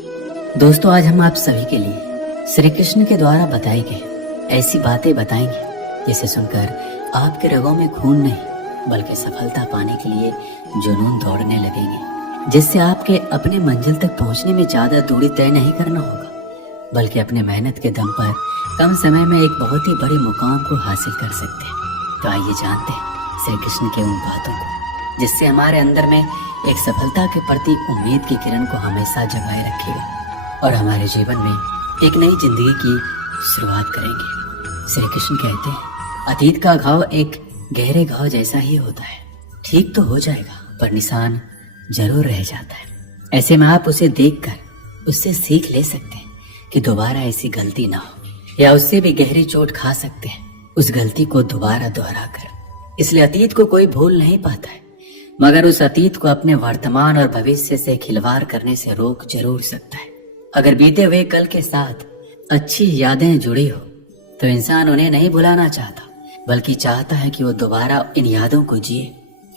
दोस्तों, आज हम आप सभी के लिए श्री कृष्ण के द्वारा बताई गई ऐसी बातें बताएंगे जिसे सुनकर आपके रगों में खून नहीं बल्कि सफलता पाने के लिए जुनून दौड़ने लगेंगे, जिससे आपके अपने मंजिल तक पहुंचने में ज्यादा दूरी तय नहीं करना होगा बल्कि अपने मेहनत के दम पर कम समय में एक बहुत ही बड़ी मुकाम को हासिल कर सकते हैं। तो आइए जानते हैं श्री कृष्ण के उन बातों को जिससे हमारे अंदर में एक सफलता के प्रति उम्मीद की किरण को हमेशा जगाए रखेगा और हमारे जीवन में एक नई जिंदगी की शुरुआत करेंगे। श्री कृष्ण कहते हैं, अतीत का घाव एक गहरे घाव जैसा ही होता है, ठीक तो हो जाएगा पर निशान जरूर रह जाता है। ऐसे में आप उसे देखकर उससे सीख ले सकते हैं कि दोबारा ऐसी गलती ना हो, या उससे भी गहरी चोट खा सकते हैं उस गलती को दोबारा दोहरा कर। इसलिए अतीत को कोई भूल नहीं पाता है, मगर उस अतीत को अपने वर्तमान और भविष्य से खिलवाड़ करने से रोक जरूर सकता है। अगर बीते हुए कल के साथ अच्छी यादें जुड़ी हो तो इंसान उन्हें नहीं भुलाना चाहता बल्कि चाहता है कि वो दोबारा इन यादों को जिए,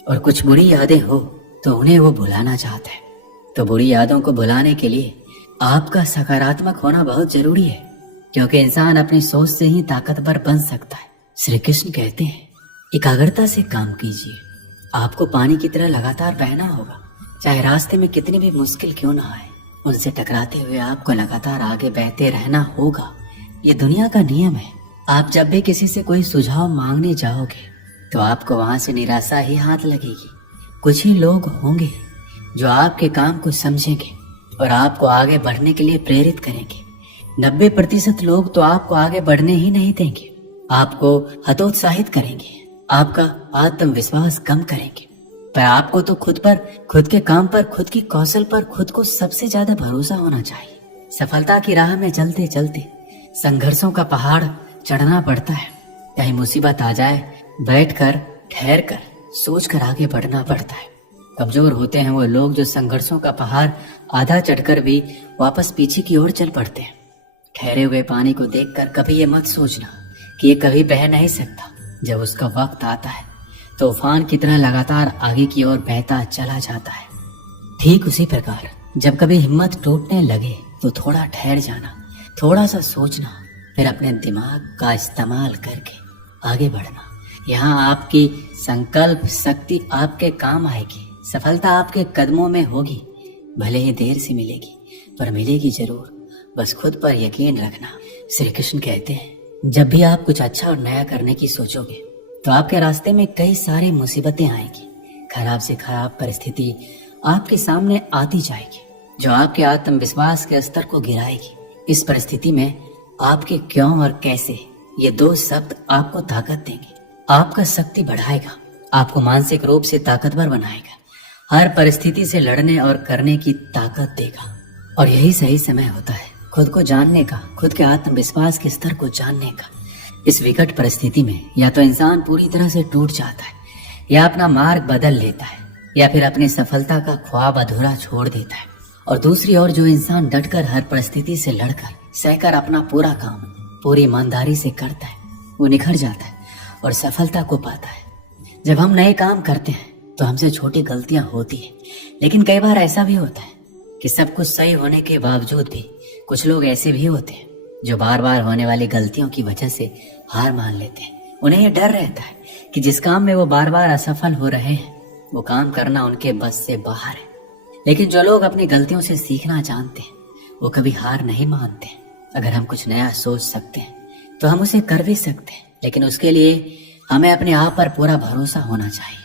और कुछ बुरी यादें हो तो उन्हें वो भुलाना चाहता है। तो बुरी यादों को भुलाने के लिए आपका सकारात्मक होना बहुत जरूरी है, क्योंकि इंसान अपनी सोच से ही ताकतवर बन सकता है। श्री कृष्ण कहते हैं, एकाग्रता से काम कीजिए। आपको पानी की तरह लगातार बहना होगा, चाहे रास्ते में कितनी भी मुश्किल क्यों ना आए, उनसे टकराते हुए आपको लगातार आगे बहते रहना होगा। ये दुनिया का नियम है। आप जब भी किसी से कोई सुझाव मांगने जाओगे तो आपको वहां से निराशा ही हाथ लगेगी। कुछ ही लोग होंगे जो आपके काम को समझेंगे और आपको आगे बढ़ने के लिए प्रेरित करेंगे। 90% लोग तो आपको आगे बढ़ने ही नहीं देंगे, आपको हतोत्साहित करेंगे, आपका आत्मविश्वास कम करेंगे। पर आपको तो खुद पर, खुद के काम पर, खुद की कौशल पर खुद को सबसे ज्यादा भरोसा होना चाहिए। सफलता की राह में चलते चलते संघर्षों का पहाड़ चढ़ना पड़ता है। चाहे मुसीबत आ जाए, बैठकर, ठहर कर, सोच कर आगे बढ़ना पड़ता है। कमजोर होते हैं वो लोग जो संघर्षों का पहाड़ आधा चढ़कर भी वापस पीछे की ओर चल पड़ते हैं। ठहरे हुए पानी को देखकर कभी ये मत सोचना कि ये कभी बह नहीं सकता। जब उसका वक्त आता है तो तूफान की तरह लगातार आगे की ओर बहता चला जाता है। ठीक उसी प्रकार जब कभी हिम्मत टूटने लगे तो थोड़ा ठहर जाना, थोड़ा सा सोचना, फिर अपने दिमाग का इस्तेमाल करके आगे बढ़ना। यहाँ आपकी संकल्प शक्ति आपके काम आएगी। सफलता आपके कदमों में होगी, भले ही देर से मिलेगी पर मिलेगी जरूर। बस खुद पर यकीन रखना। श्री कृष्ण कहते हैं, जब भी आप कुछ अच्छा और नया करने की सोचोगे तो आपके रास्ते में कई सारी मुसीबतें आएगी। खराब से खराब परिस्थिति आपके सामने आती जाएगी जो आपके आत्मविश्वास के स्तर को गिराएगी। इस परिस्थिति में आपके क्यों और कैसे, ये दो शब्द आपको ताकत देंगे, आपका शक्ति बढ़ाएगा, आपको मानसिक रूप से ताकतवर बनाएगा, हर परिस्थिति से लड़ने और करने की ताकत देगा। और यही सही समय होता है खुद को जानने का, खुद के आत्मविश्वास के स्तर को जानने का। इस विकट परिस्थिति में या तो इंसान पूरी तरह से टूट जाता है, या अपना मार्ग बदल लेता है, या फिर अपनी सफलता का ख्वाब अधूरा छोड़ देता है। और दूसरी ओर जो इंसान डटकर हर परिस्थिति से लड़कर सहकर अपना पूरा काम पूरी ईमानदारी से करता है, वो निखर जाता है और सफलता को पाता है। जब हम नए काम करते हैं तो हमसे छोटी गलतियां होती है, लेकिन कई बार ऐसा भी होता है कि सब कुछ सही होने के बावजूद भी कुछ लोग ऐसे भी होते हैं जो बार बार होने वाली गलतियों की वजह से हार मान लेते हैं। उन्हें यह डर रहता है कि जिस काम में वो बार बार असफल हो रहे हैं वो काम करना उनके बस से बाहर है। लेकिन जो लोग अपनी गलतियों से सीखना जानते हैं वो कभी हार नहीं मानते। अगर हम कुछ नया सोच सकते हैं तो हम उसे कर भी सकते हैं, लेकिन उसके लिए हमें अपने आप पर पूरा भरोसा होना चाहिए।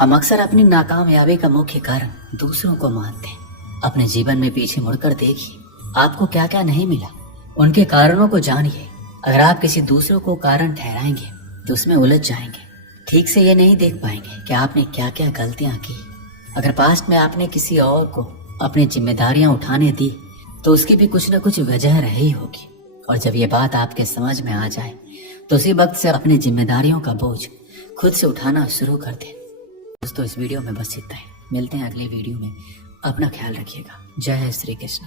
हम अक्सर अपनी नाकामयाबी का मुख्य कारण दूसरों को मानते हैं। अपने जीवन में पीछे मुड़कर देखिए, आपको क्या क्या नहीं मिला, उनके कारणों को जानिए। अगर आप किसी दूसरों को कारण ठहराएंगे तो उसमें उलझ जाएंगे, ठीक से ये नहीं देख पाएंगे कि आपने क्या क्या गलतियां की। अगर पास्ट में आपने किसी और को अपनी जिम्मेदारियां उठाने दी तो उसकी भी कुछ न कुछ वजह रही होगी, और जब ये बात आपके समझ में आ जाए तो उसी वक्त से अपनी जिम्मेदारियों का बोझ खुद से उठाना शुरू कर दें। दोस्तों, इस वीडियो में बस इतना ही। मिलते हैं अगले वीडियो में। अपना ख्याल रखिएगा। जय श्री कृष्ण।